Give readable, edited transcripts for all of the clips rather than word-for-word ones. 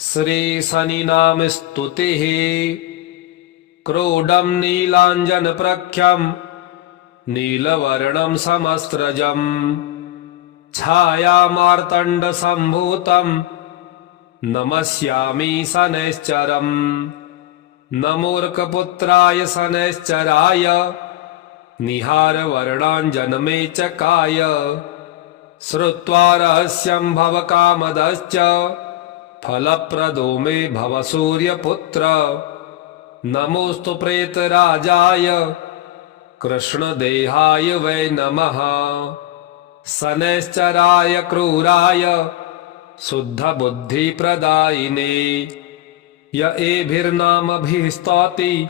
श्रीशनिनाम स्तुतिः। क्रोडं नीलाञ्जनप्रख्यं नीलवर्णं समस्रजं छायामार्तण्डसम्भूतं नमस्यामि शनैश्चरम्। नमोऽर्कपुत्राय शनैश्चराय निहारवर्णाञ्जनमेचकाय श्रुत्वा रहस्यं भवकामदश्च फलप्रदो मे भव सूर्यपुत्र। नमोऽस्तु प्रेतराजाय कृष्णदेहाय वै नमः। शनैश्चराय क्रूराय शुद्धबुद्धिप्रदायिने य एभिर्नामभिः स्तौति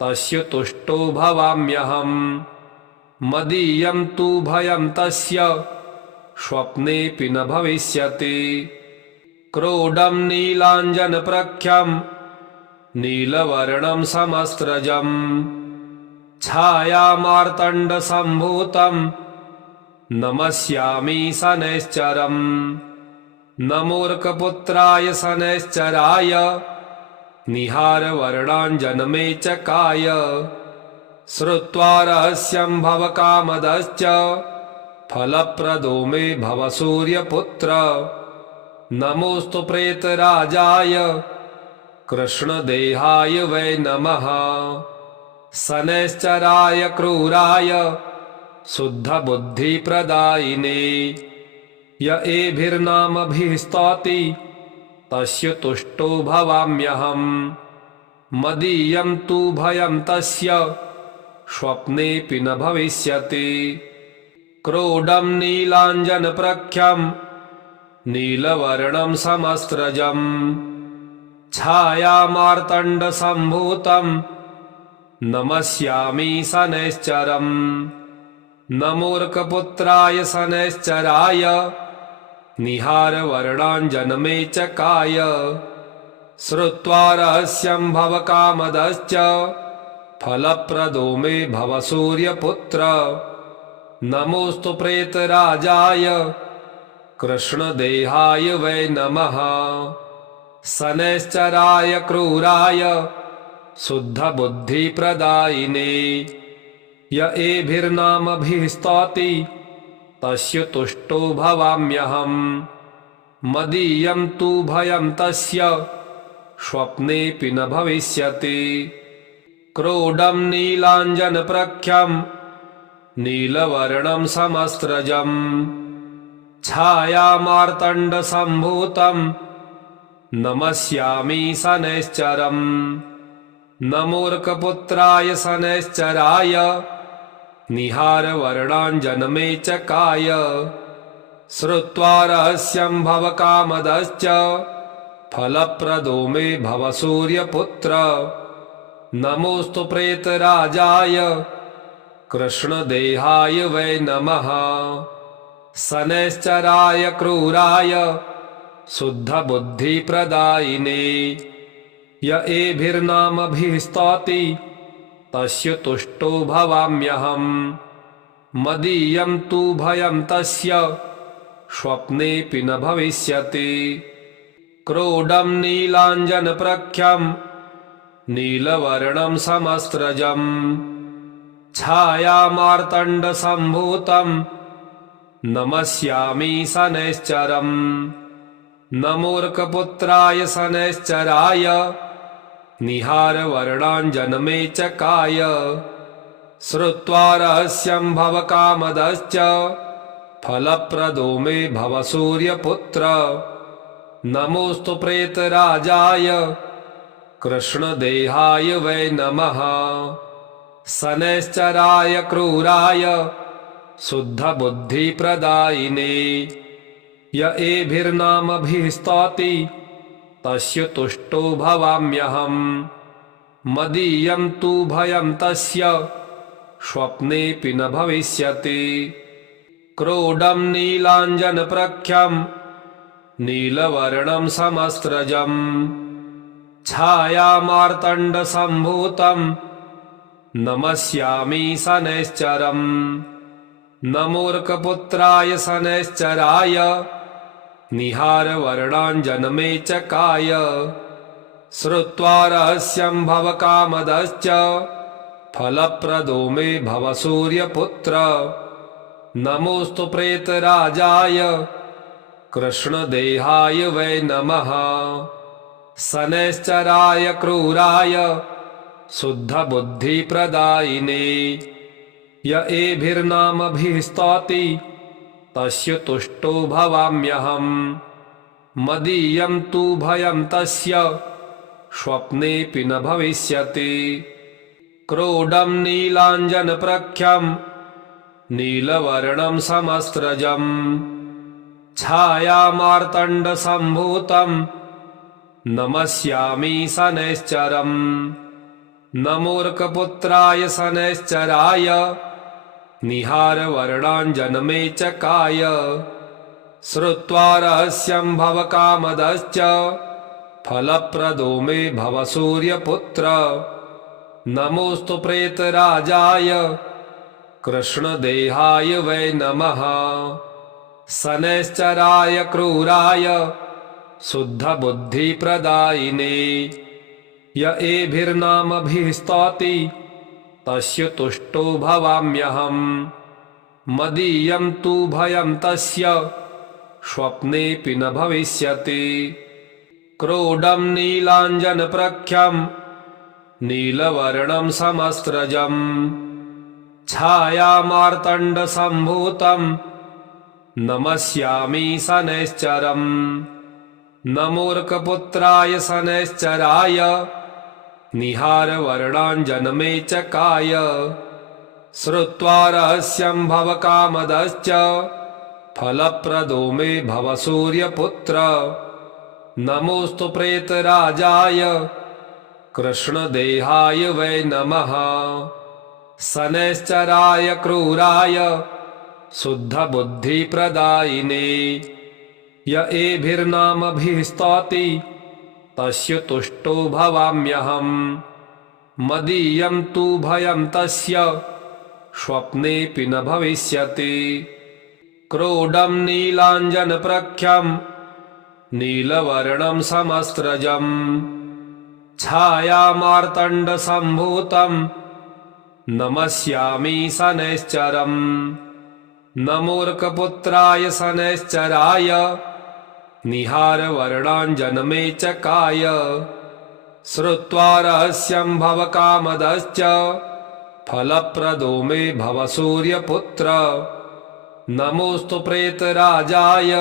तस्य तुष्टो भवाम्यहम्। मदीयं तु भयं तस्य स्वप्नेऽपि न भविष्यति। क्रोडं नीलाञ्जनप्रख्यं नीलवर्णं समस्रजं छायामार्तण्डसम्भूतं नमस्यामि शनैश्चरम्। नमोऽर्कपुत्राय शनैश्चराय निहारवर्णाञ्जनमेचकाय श्रुत्वा रहस्यं भवकामदश्च फलप्रदो मे भव सूर्यपुत्र। नमोऽस्तु प्रेतराजाय कृष्णदेहाय वै नमः। शनैश्चराय क्रूराय शुद्धबुद्धिप्रदायिने य एभिर्नामभिः स्तौति तस्य तुष्टो भवाम्यहम्। मदीयं तु भयं तस्य स्वप्नेऽपि न भविष्यति। क्रोडं नीलाञ्जनप्रख्यं नीलवर्णं समस्रजं छायामार्तण्डसम्भूतं नमस्यामि शनैश्चरम्। नमोऽर्कपुत्राय शनैश्चराय निहारवर्णाञ्जनमेचकाय श्रुत्वा रहस्यं भवकामदश्च फलप्रदो मे भव सूर्यपुत्र। नमोऽस्तु प्रेतराजाय कृष्णदेहाय वै नमः। शनैश्चराय क्रूराय शुद्धबुद्धिप्रदायिने य एभिर्नामभिः स्तौति तस्य तुष्टो भवाम्यहम्। मदीयं तु भयं तस्य स्वप्नेऽपि न भविष्यति। क्रोडं नीलाञ्जनप्रख्यं नीलवर्णं समस्रजं छायामार्तण्डसम्भूतं नमस्यामि शनैश्चरम्। नमोऽर्कपुत्राय शनैश्चराय निहारवर्णाञ्जनमेचकाय श्रुत्वा रहस्यं भवकामदश्च फलप्रदो मे भव सूर्यपुत्र। नमोऽस्तु प्रेतराजाय कृष्णदेहाय वै नमः। शनैश्चराय क्रूराय शुद्धबुद्धिप्रदायिने य एभिर्नामभिः स्तौति तस्य तुष्टो भवाम्यहम्। मदीयं तु भयं तस्य स्वप्नेऽपि न भविष्यति। क्रोडं नीलाञ्जनप्रख्यं नीलवर्णं समस्रजं छायामार्तण्डसम्भूतं नमस्यामि शनैश्चरम्। नमोऽर्कपुत्राय शनैश्चराय निहारवर्णाञ्जनमेचकाय श्रुत्वा रहस्यं भवकामदश्च फलप्रदो मे भव सूर्यपुत्र। नमोऽस्तु प्रेतराजाय कृष्णदेहाय वै नमः। शनैश्चराय क्रूराय शुद्धबुद्धिप्रदायिने य एभिर्नामभिः स्तौति तस्य तुष्टो भवाम्यहम्। मदीयं तु भयं तस्य स्वप्नेऽपि न भविष्यति। क्रोडं नीलाञ्जनप्रख्यं नीलवर्णं समस्रजं छायामार्तण्डसम्भूतं नमस्यामि शनैश्चरम्। नमोऽर्कपुत्राय शनैश्चराय निहारवर्णाञ्जनमे च काय श्रुत्वा रहस्यं भवकामदश्च फलप्रदो मे भव सूर्यपुत्र नमोऽस्तु प्रेतराजाय कृष्णदेहाय वै नमः शनैश्चराय क्रूराय शुद्धबुद्धिप्रदायिने य एभिर्नामभिः स्तौति तस्य तुष्टो भवाम्यहम् मदीयं तु भयं तस्य स्वप्नेऽपि न भविष्यति क्रोडं नीलाञ्जनप्रख्यं नीलवर्णं समस्रजम् छायामार्तण्डसम्भूतं नमस्यामि शनैश्चरम् नमोऽर्कपुत्राय शनैश्चराय निहारवर्णाञ्जनमे च काय श्रुत्वा रहस्यं भवकामदश्च फलप्रदो मे भव सूर्यपुत्र नमोऽस्तु प्रेतराजाय कृष्णदेहाय वै नमः शनैश्चराय क्रूराय शुद्धबुद्धिप्रदायिने य एभिर्नामभिः स्तौति तस्य तुष्टो भवाम्यहम् मदीयं तु भयं तस्य स्वप्नेऽपि न भविष्यति क्रोडं नीलाञ्जनप्रख्यं नीलवर्णं समस्रजम् छायामार्तण्डसम्भूतं नमस्यामि शनैश्चरम् नमोऽर्कपुत्राय शनैश्चराय निहारवर्णाञ्जनमे च काय श्रुत्वा रहस्यं भवकामदश्च फलप्रदो मे भव सूर्यपुत्र नमोऽस्तु प्रेतराजाय कृष्णदेहाय वै नमः शनैश्चराय क्रूराय शुद्धबुद्धिप्रदायिने य एभिर्नामभिः स्तौति तस्य तुष्टो भवाम्यहम् मदीयं तु भयं तस्य स्वप्नेऽपि न भविष्यति क्रोडं नीलाञ्जनप्रख्यं नीलवर्णं समस्रजम् छायामार्तण्डसम्भूतं नमस्यामि शनैश्चरम् नमोऽर्कपुत्राय शनैश्चराय निहारवर्णाञ्जनमे च काय श्रुत्वा रहस्यं भवकामदश्च फलप्रदो मे भव सूर्यपुत्र नमोऽस्तु प्रेतराजाय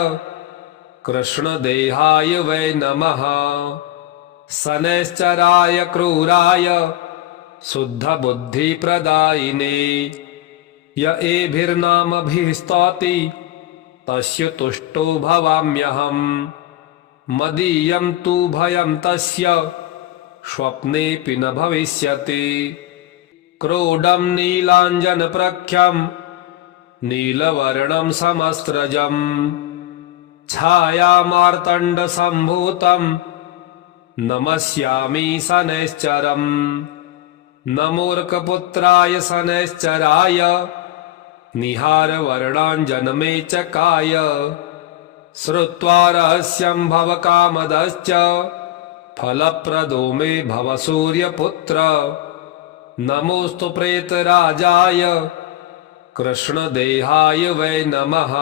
कृष्णदेहाय वै नमः शनैश्चराय क्रूराय शुद्धबुद्धिप्रदायिने य एभिर्नामभिः स्तौति तस्य तुष्टो भवाम्यहम् मदीयं तु भयं तस्य स्वप्नेऽपि न भविष्यति क्रोडं नीलाञ्जनप्रख्यं नीलवर्णं समस्रजम् छायामार्तण्डसम्भूतं नमस्यामि शनैश्चरम् नमोऽर्कपुत्राय शनैश्चराय निहारवर्णाञ्जनमे च काय श्रुत्वा रहस्यं भवकामदश्च फलप्रदो मे भव सूर्यपुत्र नमोऽस्तु प्रेतराजाय कृष्णदेहाय वै नमः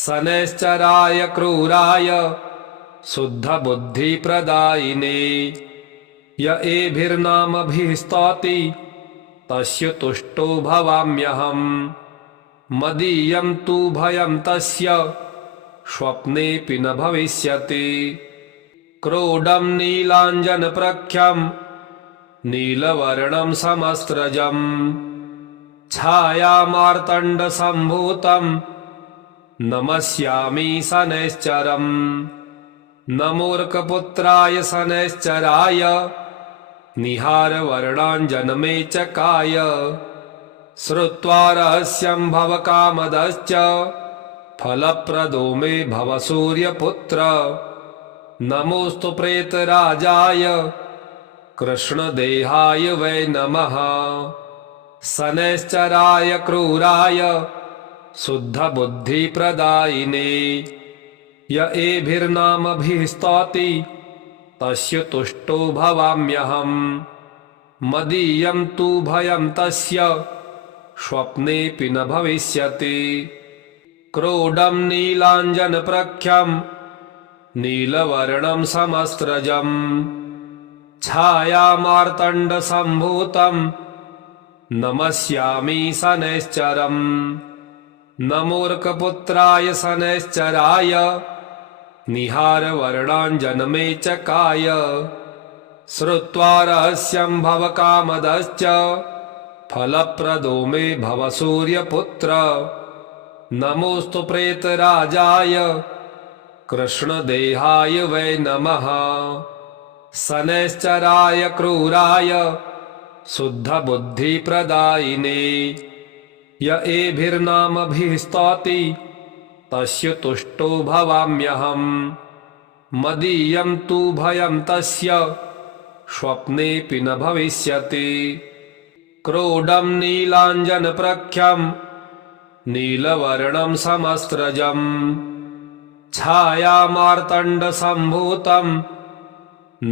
शनैश्चराय क्रूराय शुद्धबुद्धिप्रदायिने य एभिर्नामभिः स्तौति तस्य तुष्टो भवाम्यहम् मदीयं तु भयं तस्य स्वप्नेऽपि न भविष्यति क्रोडं नीलाञ्जनप्रख्यं नीलवर्णं समस्रजम् छायामार्तण्डसम्भूतं नमस्यामि शनैश्चरम् नमोऽर्कपुत्राय शनैश्चराय निहारवर्णाञ्जनमे च काय श्रुत्वा रहस्यं भवकामदश्च फलप्रदो मे भव सूर्यपुत्र नमोऽस्तु प्रेतराजाय कृष्णदेहाय वै नमः शनैश्चराय क्रूराय शुद्धबुद्धिप्रदायिने य एभिर्नामभिः स्तौति तस्य तुष्टो भवाम्यहम् मदीयं तु भयं तस्य स्वप्नेऽपि न भविष्यति क्रोडं नीलाञ्जनप्रख्यं नीलवर्णं समस्त्रजम् छायामार्तण्डसम्भूतं नमस्यामि शनैश्चरम् नमोऽर्कपुत्राय शनैश्चराय निहारवर्णाञ्जनमेचकाय श्रुत्वा रहस्यं भवकामदश्च फलप्रदो मे भव सूर्यपुत्र नमोऽस्तु प्रेतराजाय कृष्णदेहाय वै नमः शनैश्चराय क्रूराय शुद्धबुद्धिप्रदायिने य एभिर्नामभिः स्तौति तस्य तुष्टो भवाम्यहम् मदीयं तु भयं तस्य स्वप्नेऽपि न भविष्यति क्रोडं नीलाञ्जनप्रख्यं नीलवर्णं समस्त्रजम् छायामार्तण्डसम्भूतं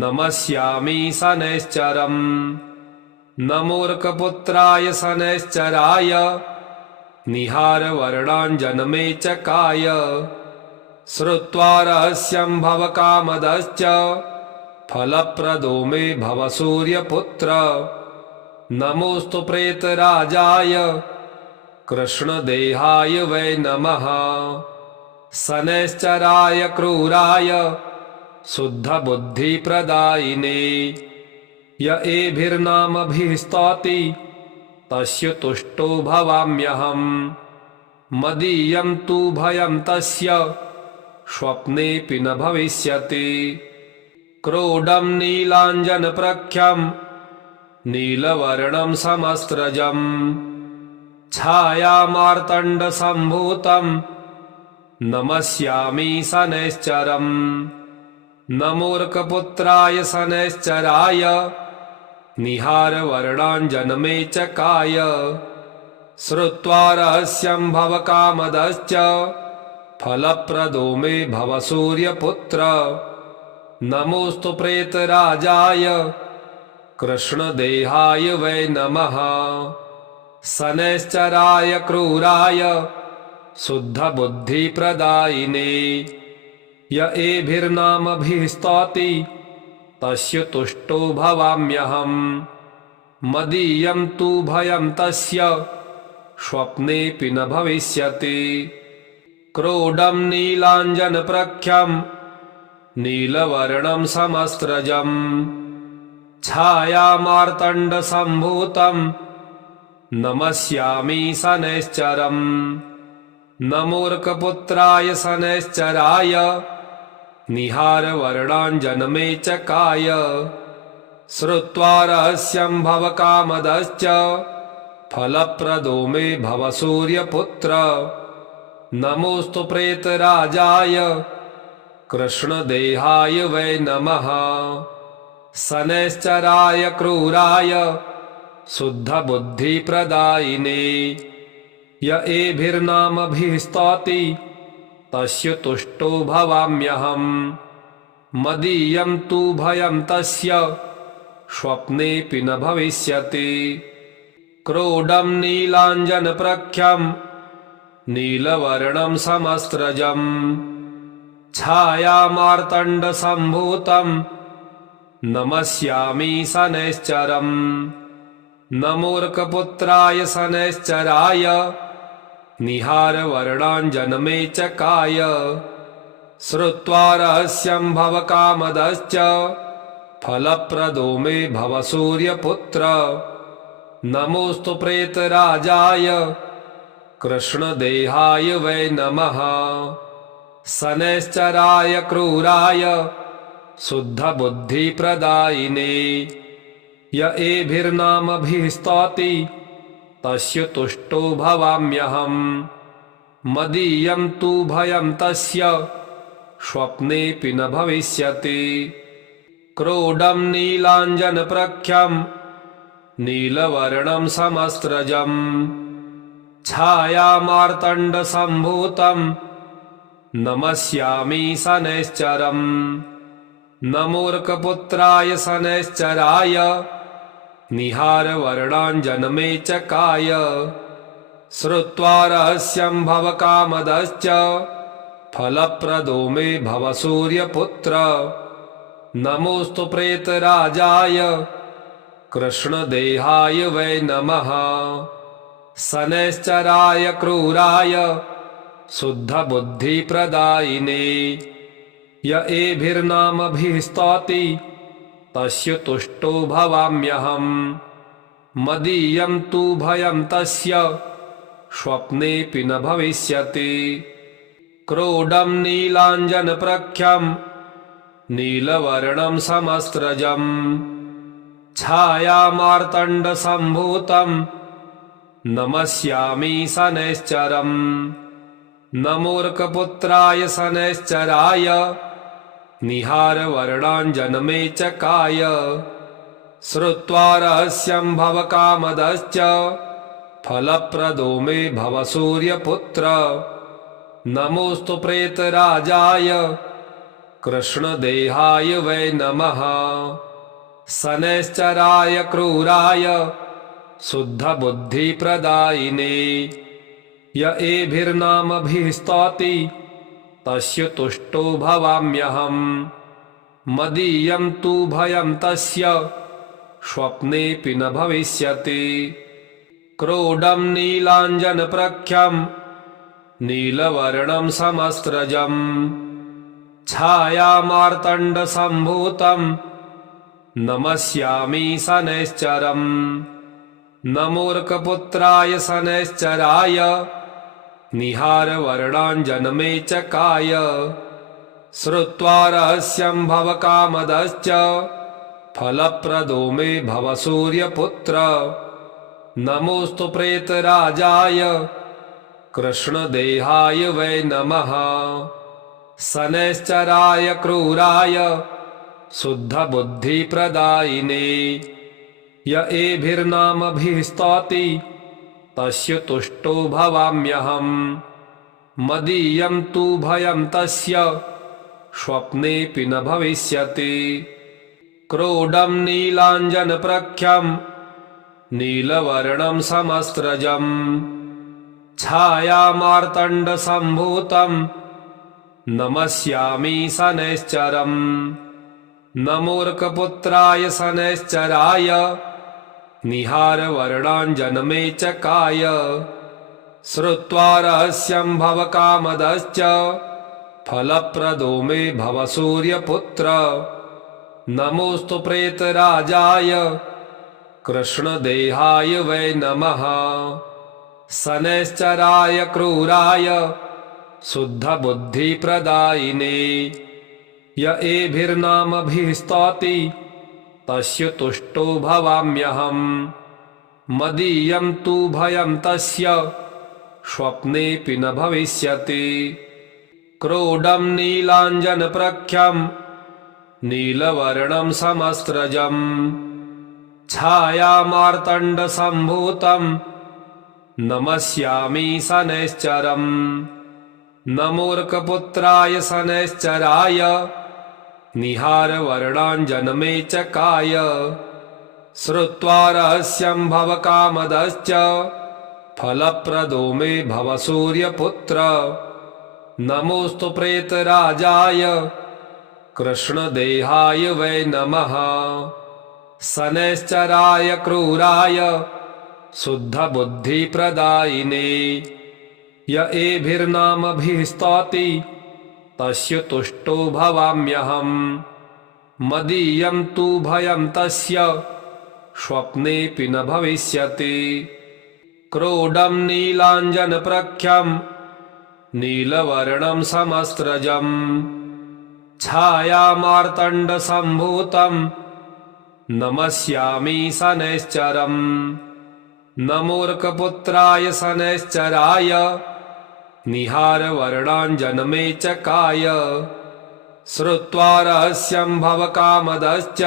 नमस्यामि शनैश्चरम् नमोऽर्कपुत्राय शनैश्चराय निहारवर्णाञ्जनमेचकाय श्रुत्वा रहस्यं भवकामदश्च फलप्रदो मे भव सूर्यपुत्र नमोऽस्तु प्रेतराजाय कृष्णदेहाय वै नमः शनैश्चराय क्रूराय शुद्धबुद्धिप्रदायिने य एभिर्नामभिः स्तौति तस्य तुष्टो भवाम्यहम् मदीयं तु भयं तस्य स्वप्नेऽपि न भविष्यति क्रोडं नीलाञ्जनप्रख्यं नीलवर्णं समस्त्रजम् छायामार्तण्डसम्भूतं नमस्यामि शनैश्चरम् नमोऽर्कपुत्राय शनैश्चराय निहारवर्णाञ्जनमेचकाय श्रुत्वा रहस्यं भवकामदश्च फलप्रदो मे भव सूर्यपुत्र नमोऽस्तु प्रेतराजाय कृष्णदेहाय वै नमः शनैश्चराय क्रूराय शुद्धबुद्धिप्रदायिने य एभिर्नामभिः स्तौति तस्य तुष्टो भवाम्यहम् मदीयं तु भयं तस्य स्वप्नेऽपि न भविष्यति क्रोडं नीलाञ्जनप्रख्यं नीलवर्णं समस्त्रजम् छायामार्तण्डसम्भूतं नमस्यामि शनैश्चरम् नमोऽर्कपुत्राय शनैश्चराय निहारवर्णाञ्जनमेचकाय श्रुत्वा रहस्यं भवकामदश्च फलप्रदो मे भव सूर्यपुत्र नमोऽस्तु प्रेतराजाय कृष्णदेहाय वै नमः शनैश्चराय क्रूराय शुद्धबुद्धिप्रदायिने य एभिर्नामभिः स्तौति तस्य तुष्टो भवाम्यहम् मदीयं तु भयं तस्य स्वप्नेऽपि न भविष्यति क्रोडं नीलाञ्जनप्रख्यं नीलवर्णं समस्त्रजम् छायामार्तण्डसम्भूतं नमस्यामि शनैश्चरम् नमोऽर्कपुत्राय शनैश्चराय निहारवर्णाञ्जनमेचकाय श्रुत्वा रहस्यं भवकामदश्च फलप्रदो मे भव सूर्यपुत्र नमोऽस्तु प्रेतराजाय कृष्णदेहाय वै नमः शनैश्चराय क्रूराय शुद्धबुद्धिप्रदायिने य एभिर्नामभिः स्तौति तस्य तुष्टो भवाम्यहम् मदीयं तु भयं तस्य स्वप्नेऽपि न भविष्यति क्रोडं नीलाञ्जनप्रख्यं नीलवर्णं समस्त्रजम् छायामार्तण्डसम्भूतं नमस्यामि शनैश्चरम् न मूर्खपुत्राय शनैश्चराय निहारवर्णाञ्जनमेचकाय श्रुत्वा रहस्यं भवकामदश्च फलप्रदो मे भव सूर्यपुत्र नमोऽस्तु प्रेतराजाय कृष्णदेहाय वै नमः शनैश्चराय क्रूराय शुद्धबुद्धिप्रदायिने य एभिर्नामभिः स्तौति तस्य तुष्टो भवाम्यहम् मदीयं तु भयं तस्य स्वप्नेऽपि न भविष्यति क्रोडं नीलाञ्जनप्रख्यं नीलवर्णं समस्त्रजम् छायामार्तण्डसम्भूतं नमस्यामि शनैश्चरम् न मूर्खपुत्राय शनैश्चराय निहारवर्णाञ्जनमेचकाय श्रुत्वा रहस्यं भवकामदश्च फलप्रदो मे भव सूर्यपुत्र नमोऽस्तु प्रेतराजाय कृष्णदेहाय वै नमः शनैश्चराय क्रूराय शुद्धबुद्धिप्रदायिने य एभिर्नामभिः स्तौति तस्य तुष्टो भवाम्यहम् मदीयं तु भयं तस्य स्वप्नेऽपि न भविष्यति क्रोडं नीलाञ्जनप्रख्यं नीलवर्णं समस्त्रजम् छायामार्तण्डसम्भूतं नमस्यामि शनैश्चरम् न मूर्खपुत्राय शनैश्चराय निहारवर्णाञ्जनमेचकाय श्रुत्वा रहस्यं भवकामदश्च फलप्रदो मे भव सूर्यपुत्र नमोऽस्तु प्रेतराजाय कृष्णदेहाय वै नमः शनैश्चराय क्रूराय शुद्धबुद्धिप्रदायिने य एभिर्नामभिः स्तौति तस्य तुष्टो भवाम्यहम् मदीयं तु भयं तस्य स्वप्नेऽपि न भविष्यति क्रोडं नीलाञ्जनप्रख्यं नीलवर्णं समस्त्रजम् छायामार्तण्डसम्भूतं नमस्यामि शनैश्चरम् न मूर्खपुत्राय शनैश्चराय निहारवर्णाञ्जनमेचकाय श्रुत्वा रहस्यं भवकामदश्च फलप्रदो मे भव सूर्यपुत्र नमोऽस्तु प्रेतराजाय कृष्णदेहाय वै नमः शनैश्चराय क्रूराय शुद्धबुद्धिप्रदायिने य एभिर्नामभिः स्तौति तस्य तुष्टो भवाम्यहम् मदीयं तु भयं तस्य स्वप्नेऽपि न भविष्यति क्रोडं नीलाञ्जनप्रख्यं नीलवर्णं समस्त्रजम् छायामार्तण्डसम्भूतं नमस्यामि शनैश्चरम् न मूर्खपुत्राय शनैश्चराय निहारवर्णाञ्जनमेचकाय श्रुत्वा रहस्यं भवकामदश्च फलप्रदो मे भव सूर्यपुत्र नमोऽस्तु प्रेतराजाय कृष्णदेहाय वै नमः शनैश्चराय क्रूराय शुद्धबुद्धिप्रदायिने य एभिर्नामभिः स्तौति तस्य तुष्टो भवाम्यहम् मदीयं तु भयं तस्य स्वप्नेऽपि न भविष्यति क्रोडं नीलाञ्जनप्रख्यं नीलवर्णं समस्त्रजम् छायामार्तण्डसम्भूतं नमस्यामि शनैश्चरम् न मूर्खपुत्राय शनैश्चराय निहारवर्णाञ्जनमेचकाय श्रुत्वा रहस्यं भवकामदश्च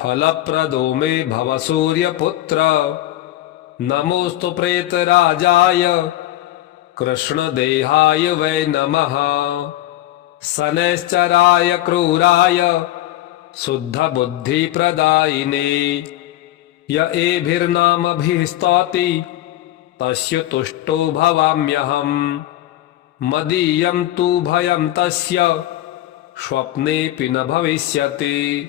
फलप्रदो मे भव सूर्यपुत्र नमोऽस्तु प्रेतराजाय कृष्णदेहाय वै नमः। शनैश्चराय क्रूराय शुद्धबुद्धिप्रदायिने य एभिर्नामभिः स्तौति तस्य तुष्टो भवाम्यहम्। मदीयं तु भयं तस्य स्वप्नेऽपि न भविष्यति।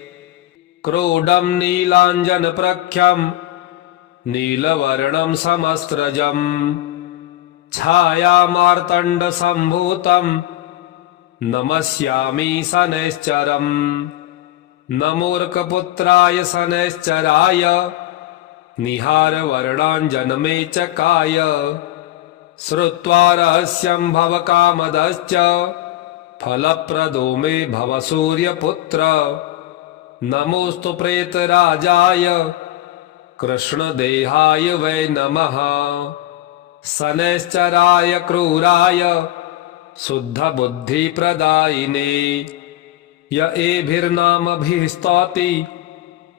क्रोडं नीलाञ्जनप्रख्यं नीलवर्णं समस्रजं छायामार्तण्डसम्भूतं नमस्यामि शनैश्चरम्। नमोऽर्कपुत्राय शनैश्चराय निहारवर्णाञ्जनमेचकाय श्रुत्वा रहस्यं भवकामदश्च फलप्रदो मे भव सूर्यपुत्र। नमोऽस्तु प्रेतराजाय कृष्णदेहाय वै नमः। शनैश्चराय क्रूराय शुद्धबुद्धिप्रदायिने य एभिर्नामभिः स्तौति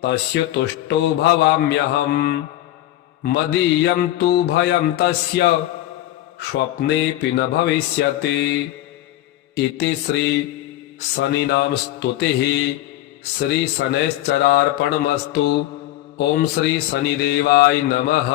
तस्य तुष्टो भवाम्यहम्। मदीयं तु भयं तस्य स्वप्नेऽपि न भविष्यति। इति श्री शनिनाम स्तुतिः। श्री शनैश्चरार्पणमस्तु। ओम श्री शनिदेवाय नमः।